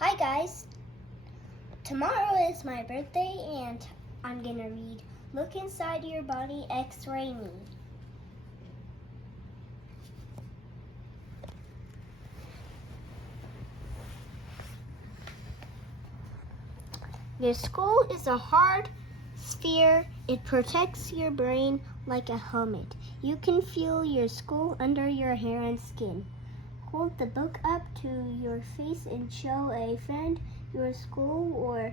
Hi guys, tomorrow is my birthday and I'm gonna read Look Inside Your Body X-Ray Me. Your skull is a hard sphere. It protects your brain like a helmet. You can feel your skull under your hair and skin. Hold the book up to your face and show a friend your skull, or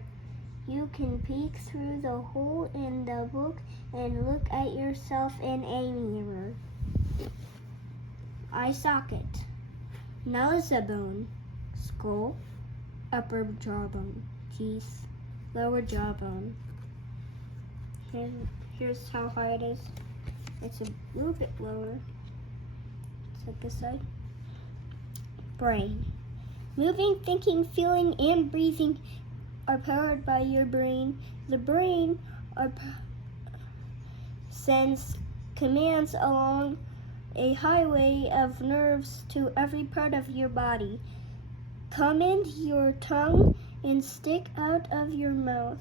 you can peek through the hole in the book and look at yourself in a mirror. Eye socket. Nose bone. Skull. Upper jawbone. Teeth. Lower jawbone. Here's how high it is. It's a little bit lower. It's like this side. Brain. Moving, thinking, feeling, and breathing are powered by your brain. The brain sends commands along a highway of nerves to every part of your body. Command your tongue and stick out of your mouth.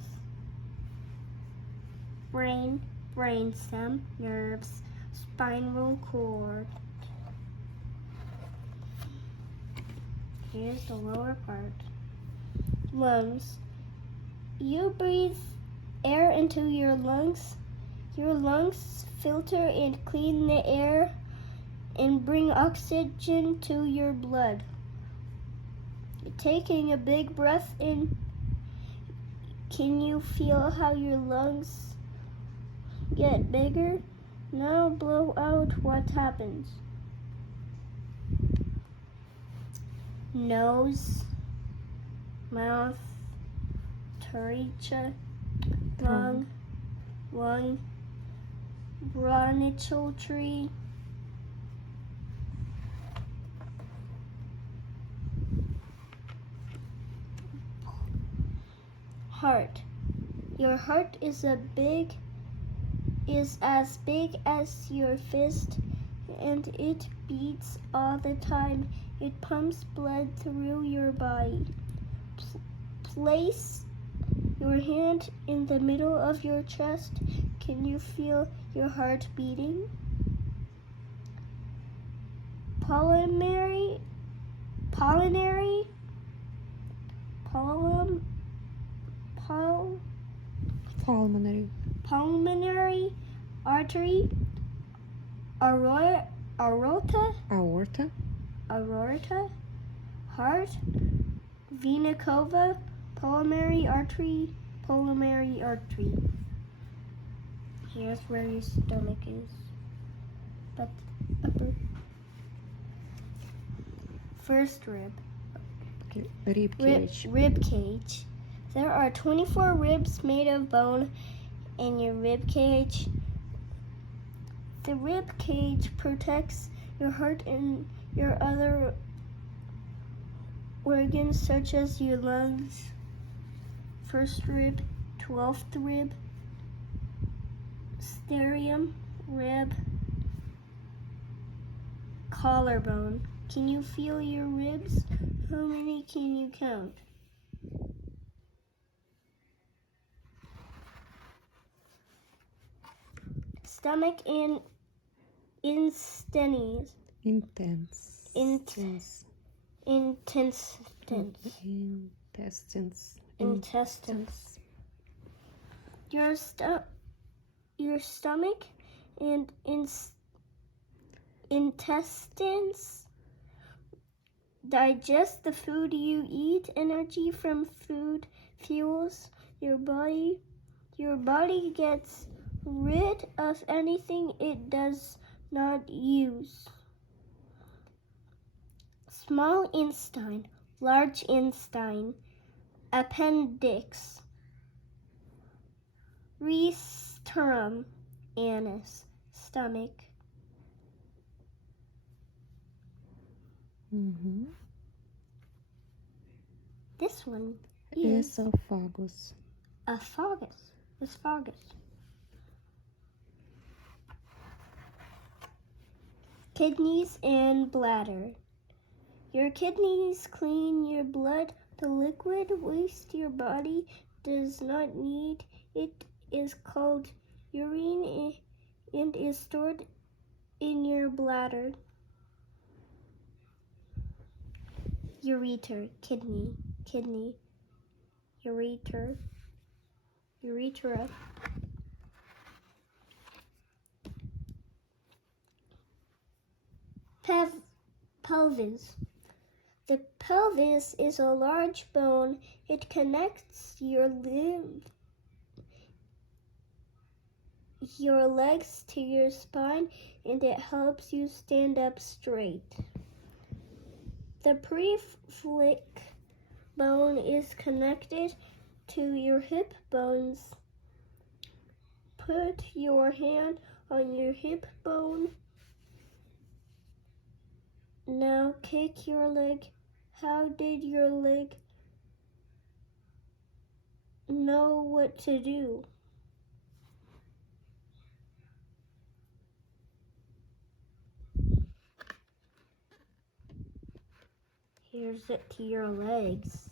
Brain, brainstem, nerves, spinal cord. Here's the lower part. Lungs. You breathe air into your lungs. Your lungs filter and clean the air and bring oxygen to your blood. Taking a big breath in, can you feel how your lungs get bigger? Now blow out, what happens? Nose, mouth, trachea, lung, bronchial tree, heart. Your heart is as big as your fist, and it beats all the time. It pumps blood through your body. Place your hand in the middle of your chest. Can you feel your heart beating? Pulmonary artery, aorta, heart, vena cava, pulmonary artery. Here's where your stomach is. But upper. First rib. Rib cage. Rib cage. There are 24 ribs made of bone in your rib cage. The rib cage protects your heart and your other organs such as your lungs. First rib, 12th rib, sternum rib, collarbone. Can you feel your ribs? How many can you count? Stomach and intestines. Your stomach and intestines digest the food you eat. Energy from food fuels your body. Your body gets rid of anything it does not use. Small intestine, large intestine, appendix, rostrum, anus, stomach. This one is Esophagus. Esophagus. Kidneys and bladder. Your kidneys clean your blood, The liquid waste your body does not need. It is called urine and is stored in your bladder. Ureter, kidney, ureter, urethra. Pelvis. The pelvis is a large bone. It connects your legs to your spine, and it helps you stand up straight. The preflic bone is connected to your hip bones. Put your hand on your hip bone. Now kick your leg. How did your leg know what to do? Here's it to your legs.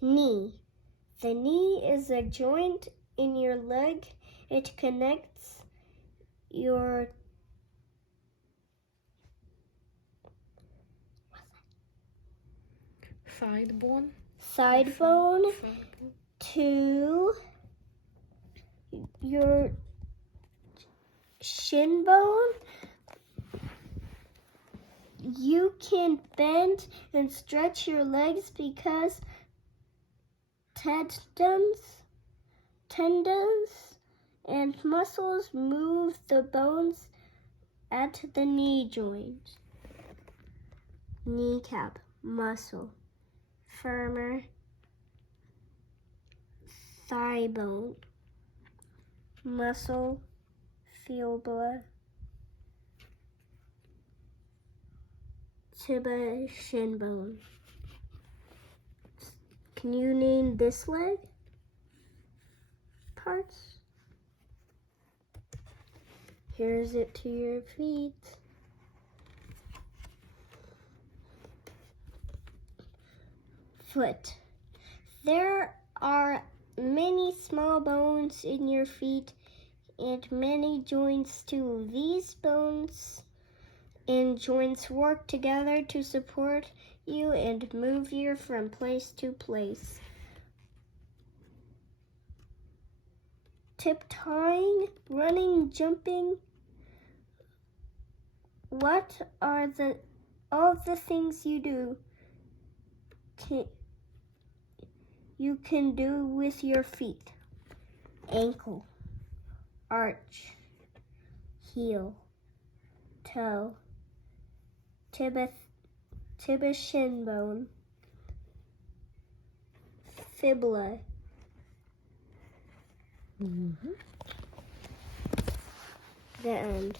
Knee. The knee is a joint in your leg. It connects your Side bone. side bone to your shin bone. You can bend and stretch your legs because tendons and muscles move the bones at the knee joint. Kneecap, muscle, femur, thigh bone, muscle, fibula, tibia, shin bone. Can you name this leg? Parts. Here's it to your feet. Foot. There are many small bones in your feet and many joints too. These bones and joints work together to support you and move you from place to place. Tiptoeing, running, jumping. What are all the things you do? You can do with your feet. Ankle, arch, heel, toe, tibia shin bone, fibula. The end.